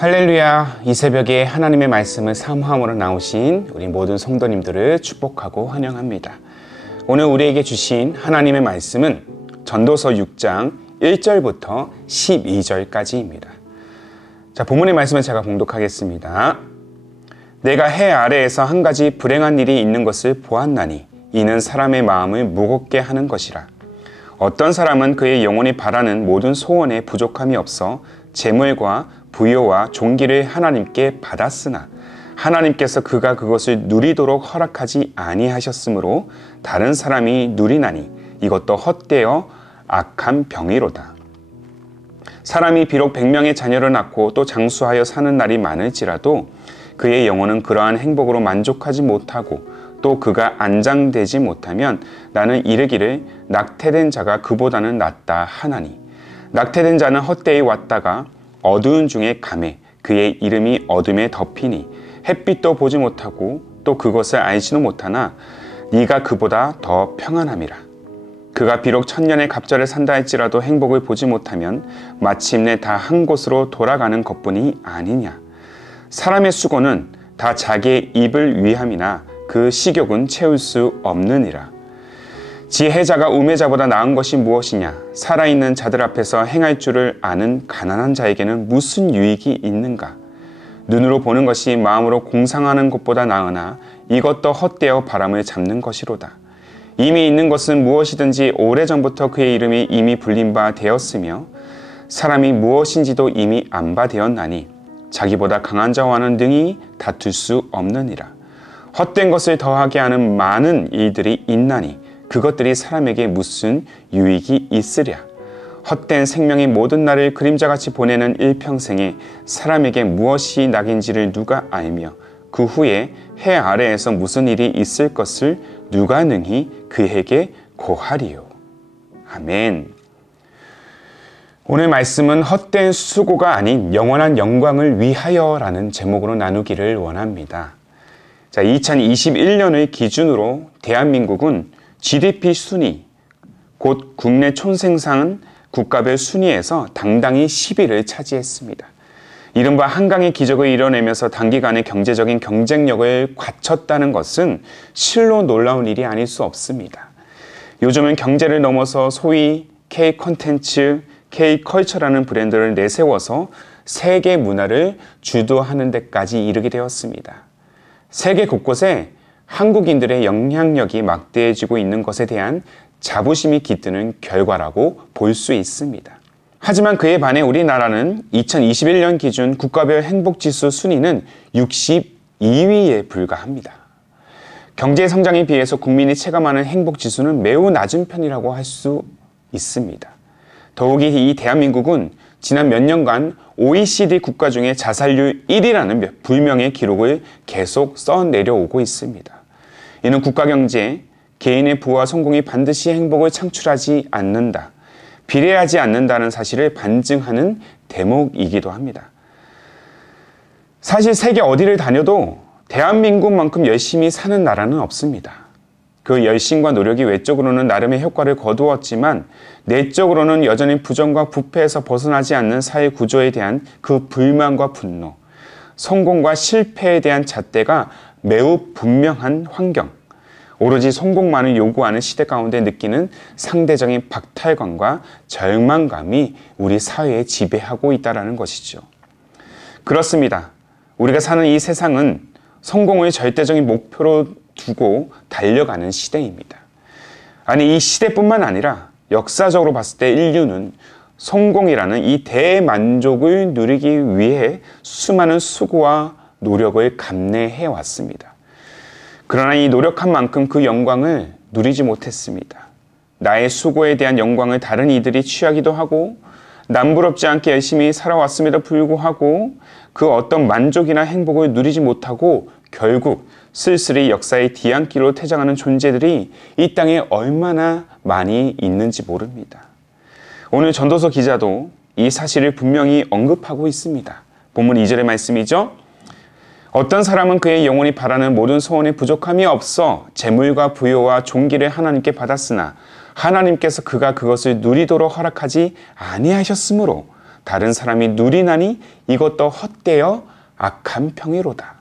할렐루야. 이 새벽에 하나님의 말씀을 사모함으로 나오신 우리 모든 성도님들을 축복하고 환영합니다. 오늘 우리에게 주신 하나님의 말씀은 전도서 6장 1절부터 12절까지입니다. 자, 본문의 말씀을 제가 봉독하겠습니다. 내가 해 아래에서 한 가지 불행한 일이 있는 것을 보았나니 이는 사람의 마음을 무겁게 하는 것이라. 어떤 사람은 그의 영혼이 바라는 모든 소원에 부족함이 없어 재물과 부요와 존귀를 하나님께 받았으나 하나님께서 그가 그것을 누리도록 허락하지 아니하셨으므로 다른 사람이 누리나니 이것도 헛되어 악한 병이로다. 사람이 비록 100명의 자녀를 낳고 또 장수하여 사는 날이 많을지라도 그의 영혼은 그러한 행복으로 만족하지 못하고 또 그가 안장되지 못하면 나는 이르기를 낙태된 자가 그보다는 낫다 하나니 낙태된 자는 헛되이 왔다가 어두운 중에 가매 그의 이름이 어둠에 덮이니 햇빛도 보지 못하고 또 그것을 알지도 못하나 네가 그보다 더 평안함이라. 그가 비록 천년의 갑절을 산다 할지라도 행복을 보지 못하면 마침내 다 한 곳으로 돌아가는 것뿐이 아니냐. 사람의 수고는 다 자기의 입을 위함이나 그 식욕은 채울 수 없느니라. 지혜자가 우매자보다 나은 것이 무엇이냐. 살아있는 자들 앞에서 행할 줄을 아는 가난한 자에게는 무슨 유익이 있는가. 눈으로 보는 것이 마음으로 공상하는 것보다 나으나 이것도 헛되어 바람을 잡는 것이로다. 이미 있는 것은 무엇이든지 오래전부터 그의 이름이 이미 불린 바 되었으며 사람이 무엇인지도 이미 안 바 되었나니 자기보다 강한 자와는 능히 다툴 수 없느니라. 헛된 것을 더하게 하는 많은 일들이 있나니 그것들이 사람에게 무슨 유익이 있으랴. 헛된 생명의 모든 날을 그림자같이 보내는 일평생에 사람에게 무엇이 낙인지를 누가 알며 그 후에 해 아래에서 무슨 일이 있을 것을 누가 능히 그에게 고하리요. 아멘. 오늘 말씀은 헛된 수고가 아닌 영원한 영광을 위하여라는 제목으로 나누기를 원합니다. 자, 2021년을 기준으로 대한민국은 GDP 순위, 곧 국내 총생산 국가별 순위에서 당당히 10위를 차지했습니다. 이른바 한강의 기적을 이뤄내면서 단기간에 경제적인 경쟁력을 갖췄다는 것은 실로 놀라운 일이 아닐 수 없습니다. 요즘은 경제를 넘어서 소위 K-콘텐츠, K-컬처라는 브랜드를 내세워서 세계 문화를 주도하는 데까지 이르게 되었습니다. 세계 곳곳에 한국인들의 영향력이 막대해지고 있는 것에 대한 자부심이 깃드는 결과라고 볼 수 있습니다. 하지만 그에 반해 우리나라는 2021년 기준 국가별 행복지수 순위는 62위에 불과합니다. 경제 성장에 비해서 국민이 체감하는 행복지수는 매우 낮은 편이라고 할 수 있습니다. 더욱이 이 대한민국은 지난 몇 년간 OECD 국가 중에 자살률 1위라는 불명의 기록을 계속 써내려오고 있습니다. 이는 국가 경제, 개인의 부와 성공이 반드시 행복을 창출하지 않는다, 비례하지 않는다는 사실을 반증하는 대목이기도 합니다. 사실 세계 어디를 다녀도 대한민국만큼 열심히 사는 나라는 없습니다. 그 열심과 노력이 외적으로는 나름의 효과를 거두었지만 내적으로는 여전히 부정과 부패에서 벗어나지 않는 사회 구조에 대한 그 불만과 분노, 성공과 실패에 대한 잣대가 매우 분명한 환경, 오로지 성공만을 요구하는 시대 가운데 느끼는 상대적인 박탈감과 절망감이 우리 사회에 지배하고 있다는 것이죠. 그렇습니다. 우리가 사는 이 세상은 성공을 절대적인 목표로 두고 달려가는 시대입니다. 아니, 이 시대뿐만 아니라 역사적으로 봤을 때 인류는 성공이라는 이 대만족을 누리기 위해 수많은 수고와 노력을 감내해 왔습니다. 그러나 이 노력한 만큼 그 영광을 누리지 못했습니다. 나의 수고에 대한 영광을 다른 이들이 취하기도 하고 남부럽지 않게 열심히 살아왔음에도 불구하고 그 어떤 만족이나 행복을 누리지 못하고 결국 쓸쓸히 역사의 뒤안길로 퇴장하는 존재들이 이 땅에 얼마나 많이 있는지 모릅니다. 오늘 전도서 기자도 이 사실을 분명히 언급하고 있습니다. 본문 2절의 말씀이죠. 어떤 사람은 그의 영혼이 바라는 모든 소원에 부족함이 없어 재물과 부요와 존귀를 하나님께 받았으나 하나님께서 그가 그것을 누리도록 허락하지 아니하셨으므로 다른 사람이 누리나니 이것도 헛되어 악한 평이로다.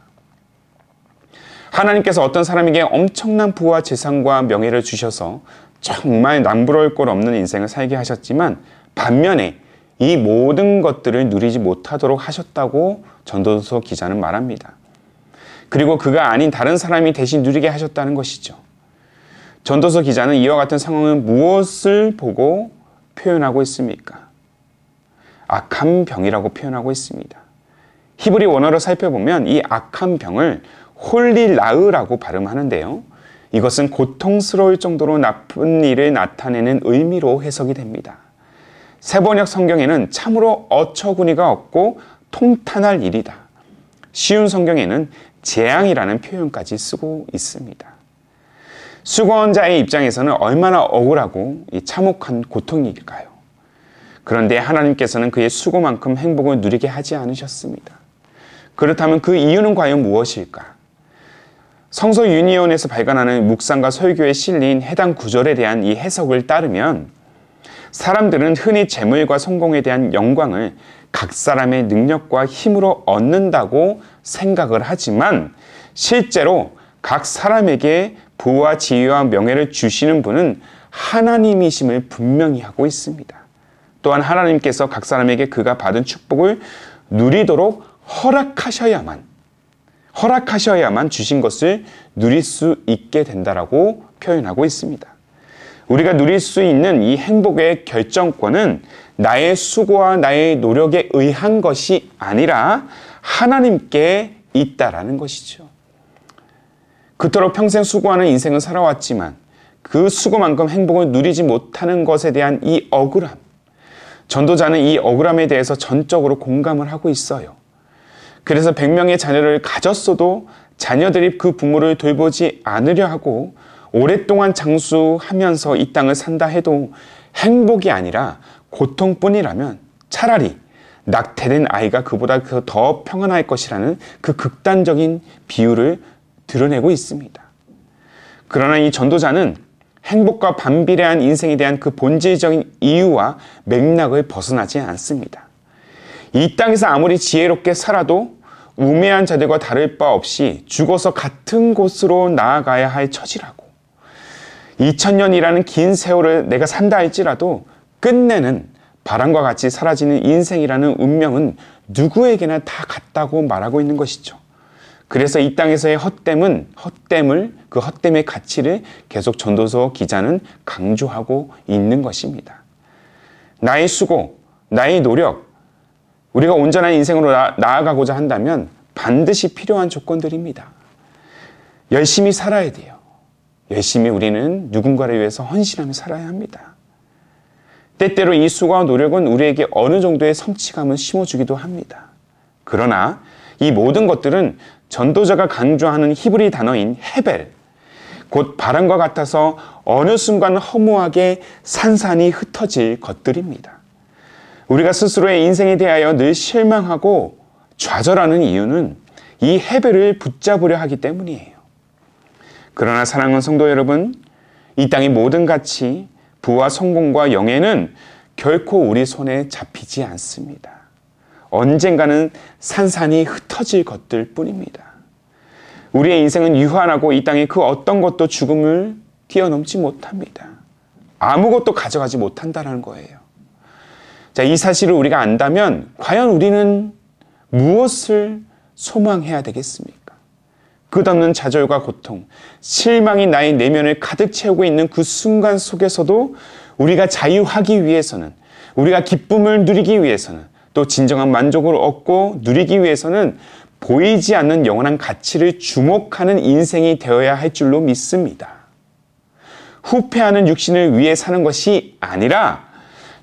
하나님께서 어떤 사람에게 엄청난 부와 재산과 명예를 주셔서 정말 남부러울 것 없는 인생을 살게 하셨지만 반면에 이 모든 것들을 누리지 못하도록 하셨다고 전도서 기자는 말합니다. 그리고 그가 아닌 다른 사람이 대신 누리게 하셨다는 것이죠. 전도서 기자는 이와 같은 상황을 무엇을 보고 표현하고 있습니까? 악한 병이라고 표현하고 있습니다. 히브리 원어로 살펴보면 이 악한 병을 홀리라으라고 발음하는데요. 이것은 고통스러울 정도로 나쁜 일을 나타내는 의미로 해석이 됩니다. 세번역 성경에는 참으로 어처구니가 없고 통탄할 일이다. 쉬운 성경에는 재앙이라는 표현까지 쓰고 있습니다. 수고원자의 입장에서는 얼마나 억울하고 참혹한 고통일까요? 그런데 하나님께서는 그의 수고만큼 행복을 누리게 하지 않으셨습니다. 그렇다면 그 이유는 과연 무엇일까? 성서 유니온에서 발간하는 묵상과 설교에 실린 해당 구절에 대한 이 해석을 따르면 사람들은 흔히 재물과 성공에 대한 영광을 각 사람의 능력과 힘으로 얻는다고 생각을 하지만 실제로 각 사람에게 부와 지위와 명예를 주시는 분은 하나님이심을 분명히 하고 있습니다. 또한 하나님께서 각 사람에게 그가 받은 축복을 누리도록 허락하셔야만 주신 것을 누릴 수 있게 된다라고 표현하고 있습니다. 우리가 누릴 수 있는 이 행복의 결정권은 나의 수고와 나의 노력에 의한 것이 아니라 하나님께 있다라는 것이죠. 그토록 평생 수고하는 인생을 살아왔지만 그 수고만큼 행복을 누리지 못하는 것에 대한 이 억울함, 전도자는 이 억울함에 대해서 전적으로 공감을 하고 있어요. 그래서 100명의 자녀를 가졌어도 자녀들이 그 부모를 돌보지 않으려 하고 오랫동안 장수하면서 이 땅을 산다 해도 행복이 아니라 고통뿐이라면 차라리 낙태된 아이가 그보다 더 평안할 것이라는 그 극단적인 비유를 드러내고 있습니다. 그러나 이 전도자는 행복과 반비례한 인생에 대한 그 본질적인 이유와 맥락을 벗어나지 않습니다. 이 땅에서 아무리 지혜롭게 살아도 우매한 자들과 다를 바 없이 죽어서 같은 곳으로 나아가야 할 처지라고. 2000년이라는 긴 세월을 내가 산다 할지라도 끝내는 바람과 같이 사라지는 인생이라는 운명은 누구에게나 다 같다고 말하고 있는 것이죠. 그래서 이 땅에서의 그 헛됨의 가치를 계속 전도서 기자는 강조하고 있는 것입니다. 나의 수고, 나의 노력, 우리가 온전한 인생으로 나아가고자 한다면 반드시 필요한 조건들입니다. 열심히 살아야 돼요. 열심히 우리는 누군가를 위해서 헌신하며 살아야 합니다. 때때로 이 수고와 노력은 우리에게 어느 정도의 성취감을 심어주기도 합니다. 그러나 이 모든 것들은 전도자가 강조하는 히브리 단어인 헤벨, 곧 바람과 같아서 어느 순간 허무하게 산산이 흩어질 것들입니다. 우리가 스스로의 인생에 대하여 늘 실망하고 좌절하는 이유는 이 헤벨을 붙잡으려 하기 때문이에요. 그러나 사랑하는 성도 여러분, 이 땅의 모든 가치, 부와 성공과 영예는 결코 우리 손에 잡히지 않습니다. 언젠가는 산산이 흩어질 것들 뿐입니다. 우리의 인생은 유한하고 이 땅의 그 어떤 것도 죽음을 뛰어넘지 못합니다. 아무것도 가져가지 못한다는 거예요. 자, 이 사실을 우리가 안다면 과연 우리는 무엇을 소망해야 되겠습니까? 끝없는 좌절과 고통, 실망이 나의 내면을 가득 채우고 있는 그 순간 속에서도 우리가 자유하기 위해서는, 우리가 기쁨을 누리기 위해서는, 또 진정한 만족을 얻고 누리기 위해서는 보이지 않는 영원한 가치를 주목하는 인생이 되어야 할 줄로 믿습니다. 후패하는 육신을 위해 사는 것이 아니라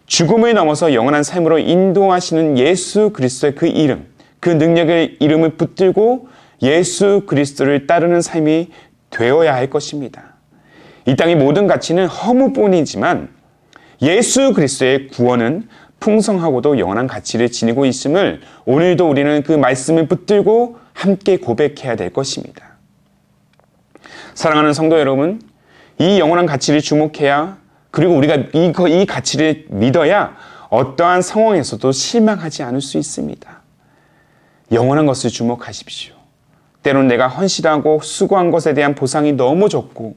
죽음을 넘어서 영원한 삶으로 인도하시는 예수 그리스도의 그 이름, 그 능력의 이름을 붙들고 예수 그리스도를 따르는 삶이 되어야 할 것입니다. 이 땅의 모든 가치는 허무뿐이지만 예수 그리스도의 구원은 풍성하고도 영원한 가치를 지니고 있음을 오늘도 우리는 그 말씀을 붙들고 함께 고백해야 될 것입니다. 사랑하는 성도 여러분, 이 영원한 가치를 주목해야, 그리고 우리가 이 가치를 믿어야 어떠한 상황에서도 실망하지 않을 수 있습니다. 영원한 것을 주목하십시오. 때론 내가 헌신하고 수고한 것에 대한 보상이 너무 적고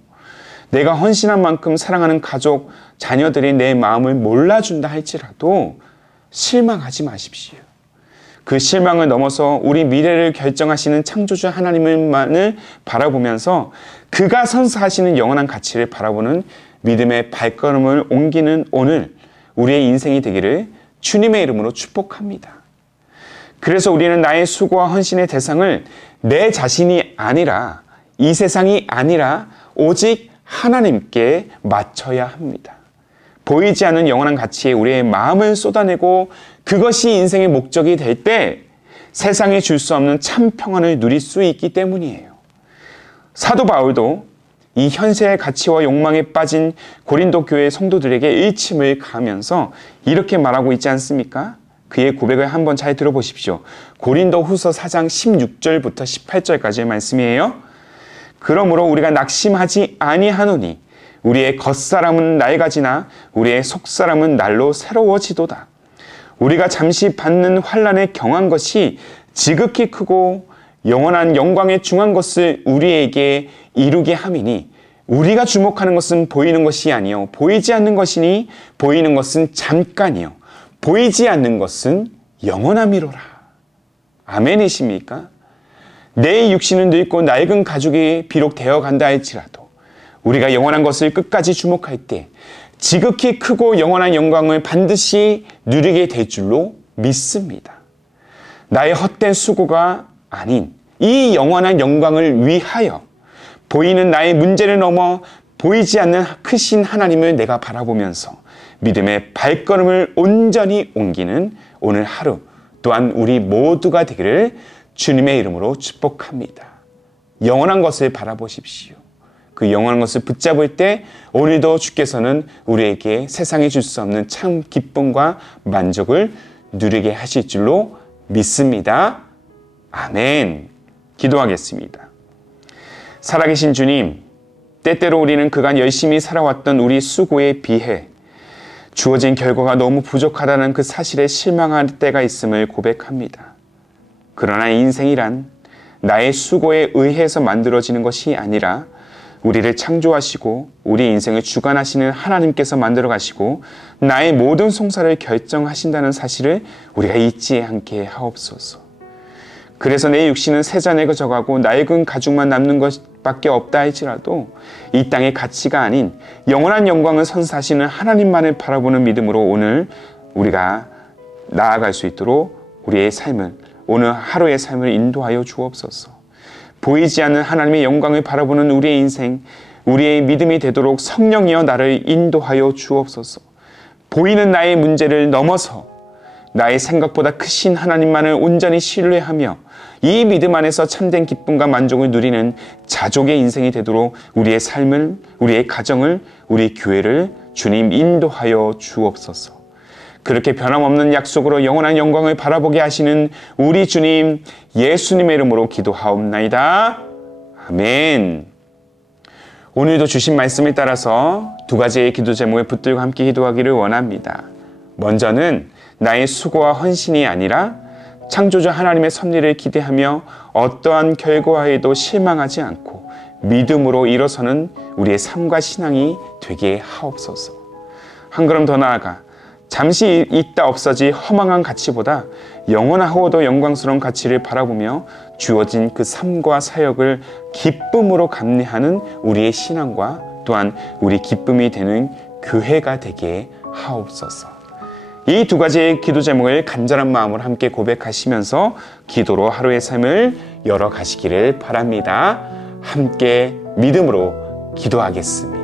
내가 헌신한 만큼 사랑하는 가족, 자녀들이 내 마음을 몰라준다 할지라도 실망하지 마십시오. 그 실망을 넘어서 우리 미래를 결정하시는 창조주 하나님만을 바라보면서 그가 선사하시는 영원한 가치를 바라보는 믿음의 발걸음을 옮기는 오늘 우리의 인생이 되기를 주님의 이름으로 축복합니다. 그래서 우리는 나의 수고와 헌신의 대상을 내 자신이 아니라 이 세상이 아니라 오직 하나님께 맞춰야 합니다. 보이지 않는 영원한 가치에 우리의 마음을 쏟아내고 그것이 인생의 목적이 될 때 세상에 줄 수 없는 참 평안을 누릴 수 있기 때문이에요. 사도 바울도 이 현세의 가치와 욕망에 빠진 고린도 교회 성도들에게 일침을 가하면서 이렇게 말하고 있지 않습니까? 그의 고백을 한번 잘 들어보십시오. 고린도 후서 4장 16절부터 18절까지의 말씀이에요. 그러므로 우리가 낙심하지 아니하노니 우리의 겉사람은 낡아지나 우리의 속사람은 날로 새로워지도다. 우리가 잠시 받는 환난에 경한 것이 지극히 크고 영원한 영광에 중한 것을 우리에게 이루게 함이니 우리가 주목하는 것은 보이는 것이 아니요 보이지 않는 것이니 보이는 것은 잠깐이요 보이지 않는 것은 영원함이로라. 아멘이십니까? 내 육신은 늙고 낡은 가죽이 비록 되어간다 할지라도 우리가 영원한 것을 끝까지 주목할 때 지극히 크고 영원한 영광을 반드시 누리게 될 줄로 믿습니다. 나의 헛된 수고가 아닌 이 영원한 영광을 위하여 보이는 나의 문제를 넘어 보이지 않는 크신 하나님을 내가 바라보면서 믿음의 발걸음을 온전히 옮기는 오늘 하루 또한 우리 모두가 되기를 주님의 이름으로 축복합니다. 영원한 것을 바라보십시오. 그 영원한 것을 붙잡을 때 오늘도 주께서는 우리에게 세상에 줄 수 없는 참 기쁨과 만족을 누리게 하실 줄로 믿습니다. 아멘. 기도하겠습니다. 살아계신 주님, 때때로 우리는 그간 열심히 살아왔던 우리 수고에 비해 주어진 결과가 너무 부족하다는 그 사실에 실망할 때가 있음을 고백합니다. 그러나 인생이란 나의 수고에 의해서 만들어지는 것이 아니라 우리를 창조하시고 우리 인생을 주관하시는 하나님께서 만들어 가시고 나의 모든 송사를 결정하신다는 사실을 우리가 잊지 않게 하옵소서. 그래서 내 육신은 세잔해져가고 낡은 가죽만 남는 것밖에 없다 할지라도 이 땅의 가치가 아닌 영원한 영광을 선사하시는 하나님만을 바라보는 믿음으로 오늘 우리가 나아갈 수 있도록 우리의 삶을 오늘 하루의 삶을 인도하여 주옵소서. 보이지 않는 하나님의 영광을 바라보는 우리의 인생, 우리의 믿음이 되도록 성령이여 나를 인도하여 주옵소서. 보이는 나의 문제를 넘어서 나의 생각보다 크신 하나님만을 온전히 신뢰하며 이 믿음 안에서 참된 기쁨과 만족을 누리는 자족의 인생이 되도록 우리의 삶을, 우리의 가정을, 우리 교회를 주님 인도하여 주옵소서. 그렇게 변함없는 약속으로 영원한 영광을 바라보게 하시는 우리 주님 예수님의 이름으로 기도하옵나이다. 아멘. 오늘도 주신 말씀에 따라서 두 가지의 기도 제목을 붙들고 함께 기도하기를 원합니다. 먼저는 나의 수고와 헌신이 아니라 창조주 하나님의 섭리를 기대하며 어떠한 결과에도 실망하지 않고 믿음으로 일어서는 우리의 삶과 신앙이 되게 하옵소서. 한 걸음 더 나아가 잠시 있다 없어질 허망한 가치보다 영원하고도 영광스러운 가치를 바라보며 주어진 그 삶과 사역을 기쁨으로 감내하는 우리의 신앙과 또한 우리 기쁨이 되는 교회가 되게 하옵소서. 이 두 가지의 기도 제목을 간절한 마음으로 함께 고백하시면서 기도로 하루의 삶을 열어가시기를 바랍니다. 함께 믿음으로 기도하겠습니다.